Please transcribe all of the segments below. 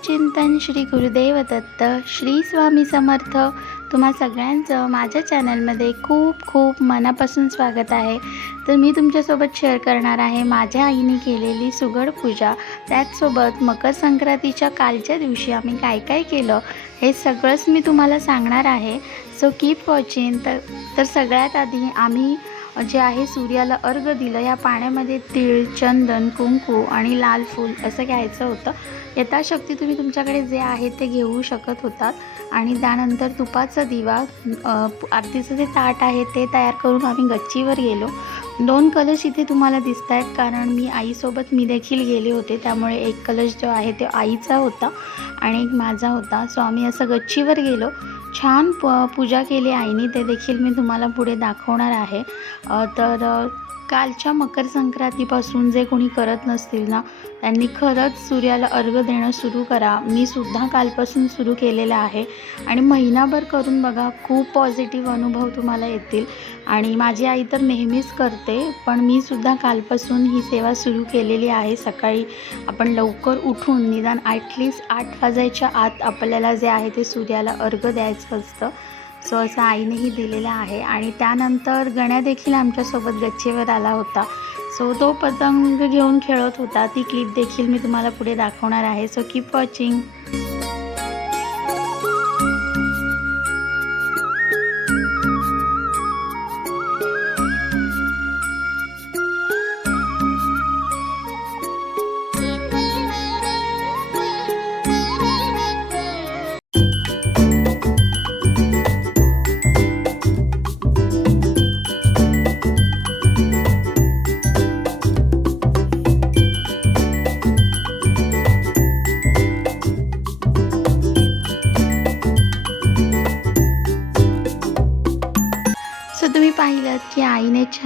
अवधूत चिंतन श्री गुरुदेव दत्त श्री स्वामी समर्थ. तुम्हा सगळ्यांचं माझ्या चॅनलमध्ये खूप खूप मनापासून स्वागत आहे. तर मी तुमच्यासोबत शेअर करणार आहे माझ्या आईने केलेली सुगड पूजा. त्याचसोबत मकर संक्रांतीच्या कालच्या दिवशी आम्ही काय काय केलं हे सगळंच मी तुम्हाला सांगणार आहे. सो कीप वॉचिंग तर तर सगळ्यात आधी आम्ही जे आहे सूर्याला अर्घ दिलं या पाण्यामध्ये तीळ चंदन कुंकू आणि लाल फूल असं घ्यायचं होतं. यथाशक्ती तुम्ही तुमच्याकडे जे आहे ते घेऊ शकत होतात. आणि त्यानंतर तुपाचा दिवा आरतीचं जे ताट आहे ते तयार करून आम्ही गच्चीवर गेलो. दोन कलश इथे तुम्हाला दिसत आहेत कारण मी आईसोबत मी देखील गेले होते. त्यामुळे एक कलश जो आहे तो आईचा होता आणि एक माझा होता. सो आम्ही असं गच्चीवर गेलो. छान प पूजा केली आईने ते देखील मी तुम्हाला पुढे दाखवणार आहे. तर कालच्या मकर संक्रांतीपासून जे कोणी करत नसतील ना त्यांनी खरंच सूर्याला अर्घ देणं सुरू करा. मी सुद्धा कालपासून सुरू केलेलं आहे. आणि महिनाभर करून बघा खूप पॉझिटिव्ह अनुभव तुम्हाला येतील. आणि माझी आई तर नेहमीच करते पण मी सुद्धा कालपासून ही सेवा सुरू केलेली आहे. सकाळी आपण लवकर उठून निदान ॲटलिस्ट आठ वाजायच्या आत आपल्याला जे आहे ते सूर्याला अर्घ द्यायचं असतं. सो असं आईनेही दिलेलं आहे आणि त्यानंतर गण्या देखील आमच्यासोबत गच्चीवर आला होता. सो तो पतंग घेऊन खेळत होता. ती क्लिप देखील मी तुम्हाला पुढे दाखवणार आहे. सो कीप वॉचिंग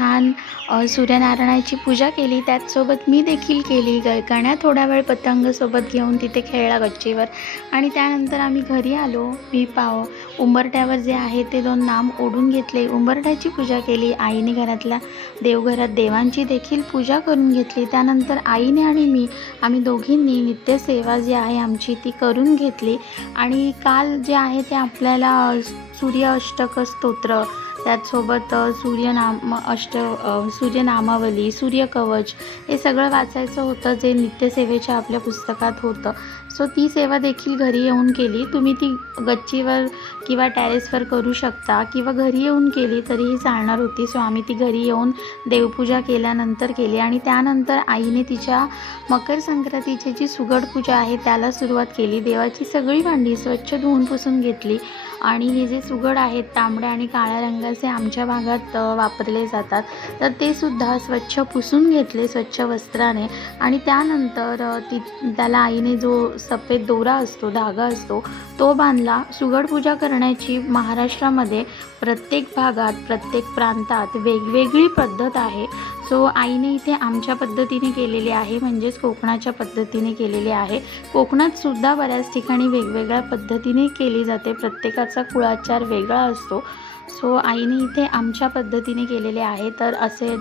छान सूर्यनारायणाची पूजा केली. त्याचसोबत मी देखील केली. ग थोडा वेळ पतंगसोबत घेऊन तिथे खेळला गच्चीवर. आणि त्यानंतर आम्ही घरी आलो. मी पाव उंबरट्यावर जे आहे ते दोन नाम ओढून घेतले. उंबरट्याची पूजा केली. आईने घरातल्या देवघरात देवांची देखील पूजा करून घेतली. त्यानंतर आईने आणि मी आम्ही दोघींनी नित्यसेवा जी आहे आमची ती करून घेतली. आणि काल जे आहे ते आपल्याला सूर्य अष्टक स्तोत्र त्याचसोबत सूर्यनाम अष्ट सूर्यनामावली सूर्यकवच हे सगळं वाचायचं होतं जे नित्यसेवेच्या आपल्या पुस्तकात होतं. सो ती सेवा देखील घरी येऊन केली. तुम्ही ती गच्चीवर किंवा टॅरेसवर करू शकता किंवा घरी येऊन केली तरीही चालणार होती. सो आम्ही ती घरी येऊन देवपूजा केल्यानंतर केली आणि त्यानंतर आईने तिच्या मकर संक्रांतीची जी सुगड पूजा आहे त्याला सुरुवात केली. देवाची सगळी भांडी स्वच्छ धुवून पुसून घेतली. आणि हे जे सुगड आहेत तांबड्या आणि काळ्या रंगाचे आमच्या भागात वापरले जातात. तर ते सुद्धा स्वच्छ पुसून घेतले स्वच्छ वस्त्राने. आणि त्यानंतर ती त्याला आईने जो सफेद दोरा असतो धागा असतो तो बांधला. सुगड पूजा करण्याची महाराष्ट्रामध्ये प्रत्येक भागात प्रत्येक प्रांतात वेगवेगळी पद्धत आहे. सो आईने इथे आमच्या पद्धतीने केलेली आहे म्हणजेच कोकणाच्या पद्धतीने केलेली आहे. कोकणातसुद्धा बऱ्याच ठिकाणी वेगवेगळ्या पद्धतीने केली जाते. प्रत्येकाचा कुळाचार वेगळा असतो. सो आईने इथे आमच्या पद्धतीने केलेले आहे. तर असे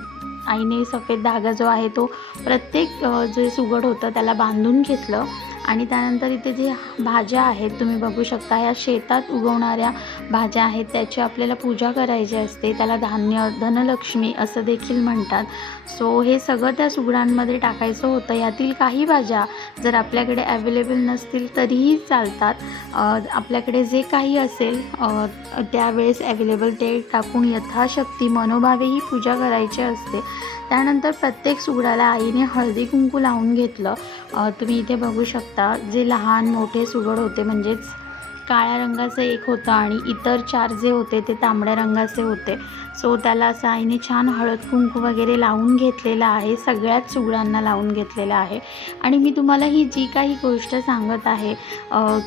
आईने सफेद धागा जो आहे तो प्रत्येक जे सुगड होतं त्याला बांधून घेतलं. आणि त्यानंतर इथे जे भाज्या आहेत तुम्ही बघू शकता ह्या शेतात उगवणाऱ्या भाज्या आहेत त्याची आपल्याला पूजा करायची असते त्याला धान्य धनलक्ष्मी असं देखील म्हणतात. सो हे सगळं त्या सुगडांमध्ये टाकायचं होतं. यातील काही भाज्या जर आपल्याकडे अवेलेबल नसतील तरीही चालतात. आपल्याकडे जे काही असेल त्यावेळेस अवेलेबल ते टाकून यथाशक्ती मनोभावे ही पूजा करायची असते. त्यानंतर प्रत्येक सुगडाला आईने हळदी कुंकू लावून घेतलं. तुम्ही इथे बघू शकता जे लहान मोठे सुगड होते म्हणजेच काळ्या रंगाचं एक होतं आणि इतर चार जे होते ते तांबड्या रंगाचे होते. सो त्याला असं आईने छान हळद कुंकू वगैरे लावून घेतलेलं आहे सगळ्याच सुगडांना लावून घेतलेलं आहे. आणि मी तुम्हाला ही जी काही गोष्ट सांगत आहे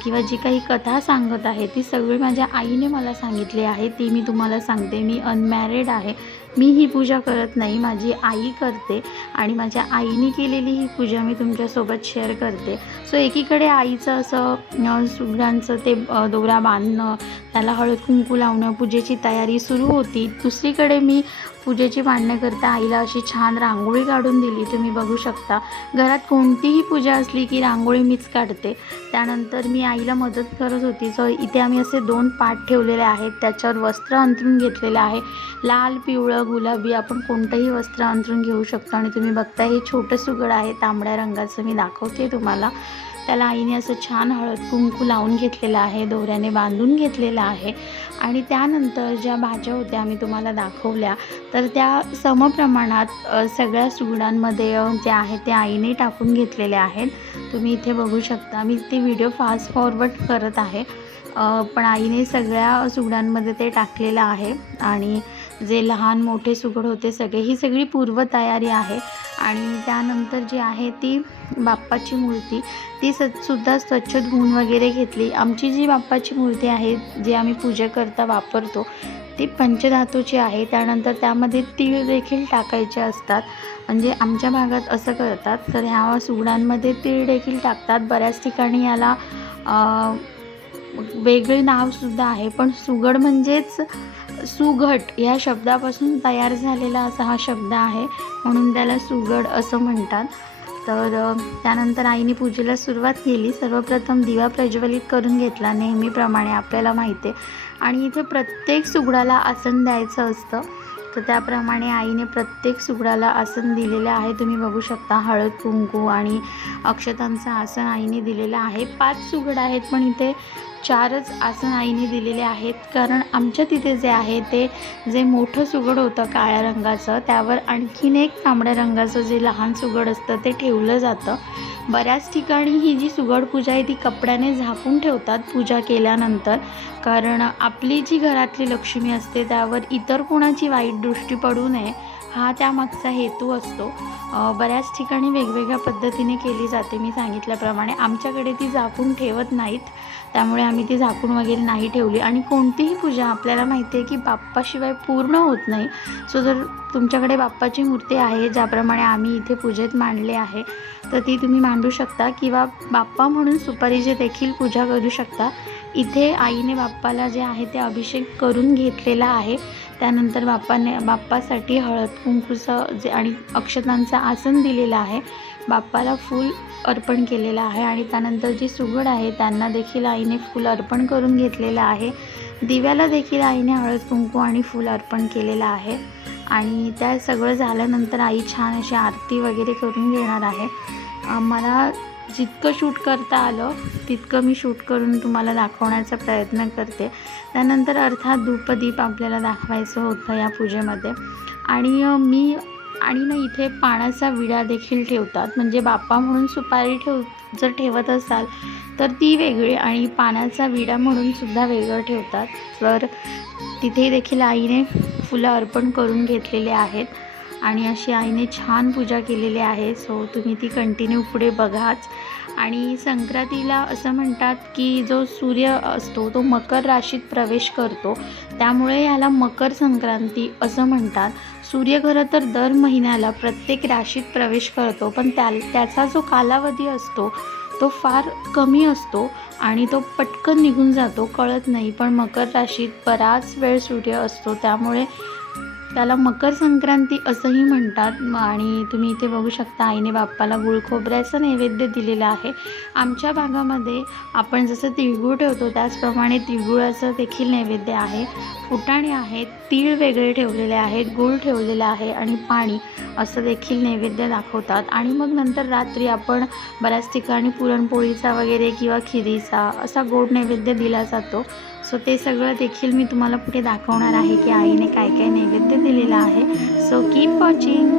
किंवा जी काही कथा सांगत आहे ती सगळी माझ्या आईने मला सांगितली आहे ती मी तुम्हाला सांगते. मी अनमॅरिड आहे. मी ही पूजा करत नाही माझी आई करते आणि माझ्या आईने केलेली ही पूजा मी तुमच्यासोबत शेअर करते. सो एकीकडे आईचं असं सुगडांचं ते दोरा बांधणं त्याला हळद कुंकू लावणं पूजेची तयारी सुरू होती. दुसरीकडे मी पूजेची मांडण्याकरता आईला अशी छान रांगोळी काढून दिली. तुम्ही बघू शकता घरात कोणतीही पूजा असली की रांगोळी मीच काढते. त्यानंतर मी आईला मदत करत होती. सो इथे आम्ही असे दोन पाट ठेवलेले आहेत. त्याच्यावर वस्त्र अंथरून घेतलेलं आहे. लाल पिवळं गुलाबी आपण कोणतंही वस्त्र अंथरून घेऊ शकतो. आणि तुम्ही बघता हे छोटं सुगड आहे. तांबड्या रंगाचं मी दाखवते तुम्हाला. त्याला आईने असं छान हळद कुंकू लावून घेतलेलं आहे दोऱ्याने बांधून घेतलेलं आहे. आणि त्यानंतर ज्या भाज्या होत्या मी तुम्हाला दाखवल्या तर त्या समप्रमाणात सगळ्या सुगडांमध्ये ज्या जे आहे ते आईने टाकून घेतलेल्या आहेत. तुम्ही इथे बघू शकता मी ते व्हिडिओ फास्ट फॉरवर्ड करत आहे. पण आईने सगळ्या सुगडांमध्ये ते टाकलेलं आहे. आणि जे लहान मोठे सुगड होते सगळे ही सगळी पूर्वतयारी आहे. आणि त्यानंतर जी आहे ती बाप्पाची मूर्ती ती स सुद्धा स्वच्छ धुवून वगैरे घेतली. आमची जी बाप्पाची मूर्ती आहे जी आम्ही पूजा करता वापरतो ती पंचधातूची आहे. त्यानंतर त्यामध्ये तीळ देखील टाकायचे असतात. म्हणजे आमच्या भागात असं करतात तर ह्या सुगडांमध्ये तीळ देखील टाकतात. बऱ्याच ठिकाणी याला वेगळे नावसुद्धा आहे. पण सुगड म्हणजेच सुघट ह्या शब्दापासून तयार झालेला असा हा शब्द आहे. म्हणून त्याला सुगड असं म्हणतात. तर त्यानंतर आईने पूजेला सुरुवात केली. सर्वप्रथम दिवा प्रज्वलित करून घेतला. नेहमीप्रमाणे आपल्याला माहिती आहे. आणि इथे प्रत्येक सुगडाला आसन द्यायचं असतं. तर त्याप्रमाणे आईने प्रत्येक सुगडाला आसन दिलेलं आहे. तुम्ही बघू शकता हळद कुंकू आणि अक्षतांचं आसन आईने दिलेलं आहे. पाच सुगड आहेत पण इथे चारच आसन आईने दिलेले आहेत. कारण आमच्या तिथे जे आहे ते जे मोठं सुगड होतं काळ्या रंगाचं त्यावर आणखीन एक तांबड्या रंगाचं जे लहान सुगड असतं ते ठेवलं जातं. बऱ्याच ठिकाणी ही जी सुगड पूजा आहे ती कपड्याने झाकून ठेवतात पूजा केल्यानंतर. कारण आपली जी घरातली लक्ष्मी असते त्यावर इतर कोणाची वाईट दृष्टी पडू नये. हा त्यामागचा हेतू असतो. बऱ्याच ठिकाणी वेगवेगळ्या पद्धतीने केली जाते. मी सांगितल्याप्रमाणे आमच्याकडे ती झाकून ठेवत नाहीत. त्यामुळे आम्ही ती झाकून वगैरे नाही ठेवली. आणि कोणतीही पूजा आपल्याला माहिती आहे की बाप्पाशिवाय पूर्ण होत नाही. सो जर तुमच्याकडे बाप्पाची मूर्ती आहे ज्याप्रमाणे आम्ही इथे पूजेत मांडले आहे तर ती तुम्ही मांडू शकता किंवा बाप्पा म्हणून सुपारीचे देखील पूजा करू शकता इथे आईने बाप्पाला जे आहे ते अभिषेक करून घेतलेला आहे. त्यानंतर बाप्पाने बाप्पासाठी हळद कुंकूचं जे आणि अक्षतांचं आसन दिलेलं आहे बाप्पाला फूल अर्पण केलेलं आहे आणि त्यानंतर जी सुगड आहे त्यांना देखील आईने फूल अर्पण करून घेतलेलं आहे. दिव्याला देखील आईने हळद कुंकू आणि फूल अर्पण केलेलं आहे आणि त्या सगळं झाल्यानंतर आई छान अशी आरती वगैरे करून घेणार आहे. मला जितकं शूट करता आलं तितकं मी शूट करून तुम्हाला दाखवण्याचा प्रयत्न करते. त्यानंतर अर्थात धूपदीप आपल्याला दाखवायचं होतं या पूजेमध्ये. आणि मी आणि ना इथे पाण्याचा विडा देखील ठेवतात. म्हणजे बाप्पा म्हणून सुपारी ठेव जर ठेवत असाल तर ती वेगळी आणि पाण्याचा विडा म्हणून सुद्धा वेगळं ठेवतात. तर तिथे देखील आईने फुलं अर्पण करून घेतलेले आहेत. आणि अशी आईने छान पूजा केलेली आहे. सो तुम्ही ती कंटिन्यू पुढे बघाच. आणि संक्रांतीला असं म्हणतात की जो सूर्य असतो तो मकर राशीत प्रवेश करतो. त्यामुळे याला मकर संक्रांती असं म्हणतात. सूर्य खरं तर दर महिन्याला प्रत्येक राशीत प्रवेश करतो पण त्या त्याचा जो कालावधी असतो तो फार कमी असतो आणि तो पटकन निघून जातो कळत नाही. पण मकर राशीत बराच वेळ सूर्य असतो त्यामुळे त्याला मकर संक्रांती असंही म्हणतात. आणि तुम्ही इथे बघू शकता आईने बाप्पाला गुळ खोबऱ्याचं नैवेद्य दिलेलं आहे. आमच्या भागामध्ये आपण जसं तिळगुळ ठेवतो त्याचप्रमाणे तिळगुळाचं देखील नैवेद्य आहे. फुटाणे आहेत तीळ वेगळे ठेवलेले आहेत गूळ ठेवलेलं आहे आणि पाणी असं देखील नैवेद्य दाखवतात. आणि मग नंतर रात्री आपण बऱ्याच ठिकाणी पुरणपोळीचा वगैरे किंवा खिरीचा असा गोड नैवेद्य दिला जातो. सो ते सगळं देखील मी तुम्हाला पुढे दाखवणार आहे की आईने काय काय नैवेद्य दिलेलं आहे. सो कीप वॉचिंग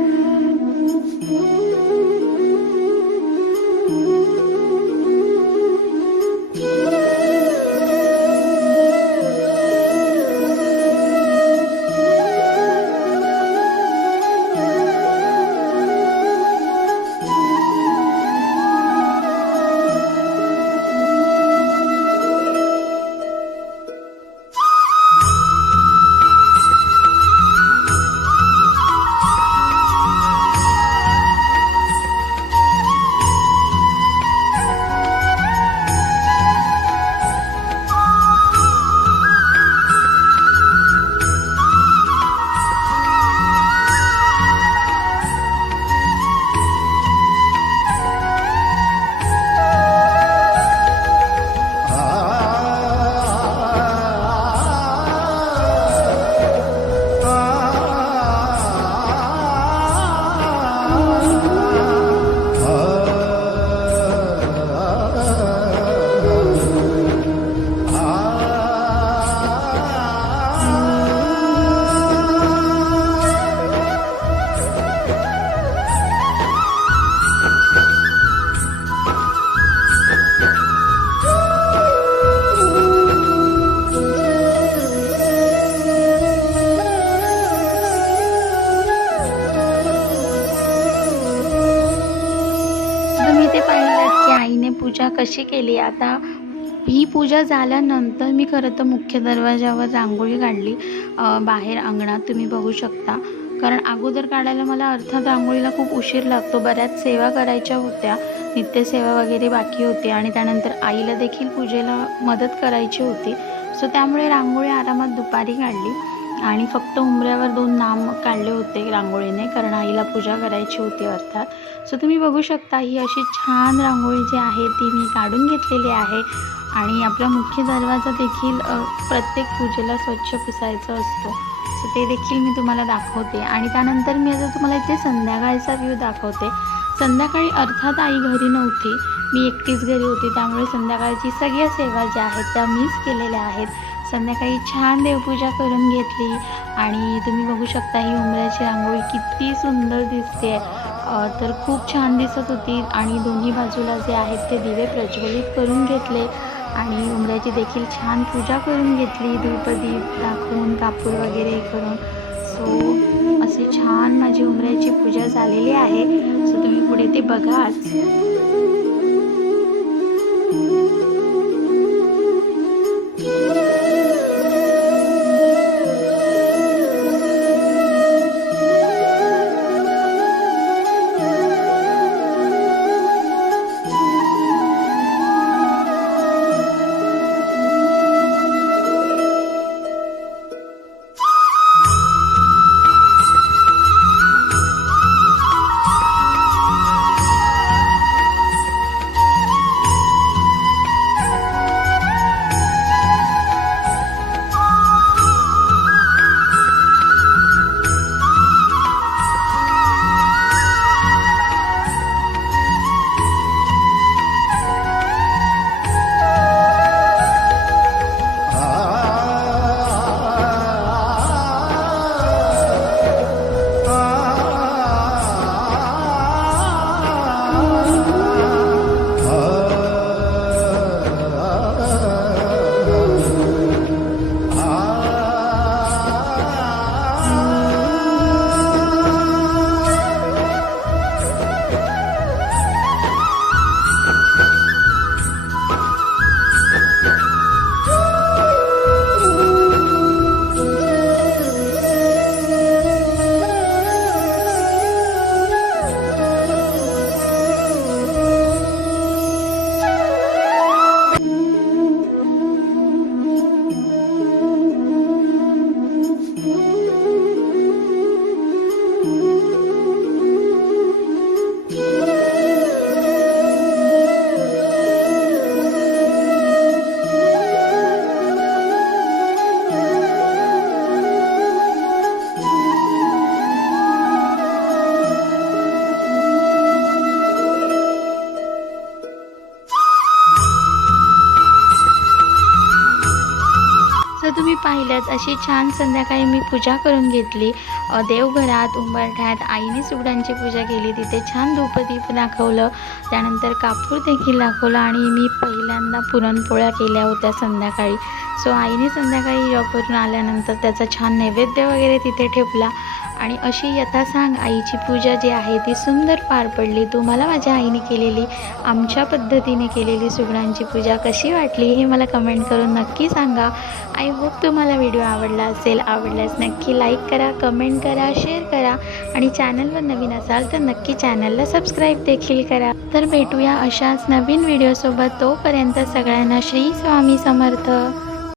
केली. आता ही पूजा झाल्यानंतर मी खरं तर मुख्य दरवाजावर रांगोळी काढली. बाहेर अंगणात तुम्ही बघू शकता. कारण अगोदर काढायला मला अर्थात रांगोळीला खूप उशीर लागतो. बऱ्याच सेवा करायच्या होत्या. नित्यसेवा वगैरे बाकी होती आणि त्यानंतर आईला देखील पूजेला मदत करायची होती. सो त्यामुळे रांगोळी आरामात दुपारी काढली. आणि फक्त उंबऱ्यावर दोन नाम काढले होते रांगोळीने कारण आईला पूजा करायची होती अर्थात. सो तुम्ही बघू शकता ही अशी छान रांगोळी जी आहे ती मी काढून घेतलेली आहे. आणि आपला मुख्य दरवाजा देखील प्रत्येक पूजेला स्वच्छ पुसायचा असतो. सो ते देखील मी तुम्हाला दाखवते. आणि त्यानंतर मी आता तुम्हाला इथे संध्याकाळचा व्ह्यू दाखवते. संध्याकाळी अर्थात आई घरी नव्हती. मी एकटीच घरी होती त्यामुळे संध्याकाळची सगळ्या सेवा ज्या आहेत त्या मीच केलेल्या आहेत. संध्याकाळी छान देवपूजा करून घेतली. आणि तुम्ही बघू शकता ही उंबऱ्याची रांगोळी किती सुंदर दिसते. तर खूप छान दिसत होती. आणि दोन्ही बाजूला जे आहेत ते दिवे प्रज्वलित करून घेतले. आणि उमऱ्याची देखील छान पूजा करून घेतली. धूपदीप दाखवून कापूर वगैरे करून. सो अशी छान माझी उंबऱ्याची पूजा झालेली आहे. सो तुम्ही पुढे ते बघाच. पाहिलंच अशी छान संध्याकाळी मी पूजा करून घेतली. देवघरात उंबरठ्यात आईने सुगडांची पूजा केली. तिथे छान धूपदीप दाखवलं. त्यानंतर कापूर देखील दाखवलं आणि मी पहिल्यांदा पुरणपोळ्या केल्या होत्या संध्याकाळी. सो आईने संध्याकाळी जॉबवरून आल्यानंतर त्याचा छान नैवेद्य वगैरे तिथे ठेवला आणि अशी यथासांग आईची पूजा जी आहे ती सुंदर पार पडली. तुम्हाला माझ्या आईने केलेली आमच्या पद्धतीने केलेली सुगडांची पूजा कशी वाटली हे मला कमेंट करून नक्की सांगा. आय होप तुम्हाला व्हिडिओ आवडला असेल आवडल्यास नक्की लाईक करा कमेंट करा शेअर करा. आणि चॅनलवर नवीन असाल तर नक्की चॅनलला सबस्क्राईब देखील करा. तर भेटूया अशाच नवीन व्हिडिओसोबत तोपर्यंत सगळ्यांना श्री स्वामी समर्थ.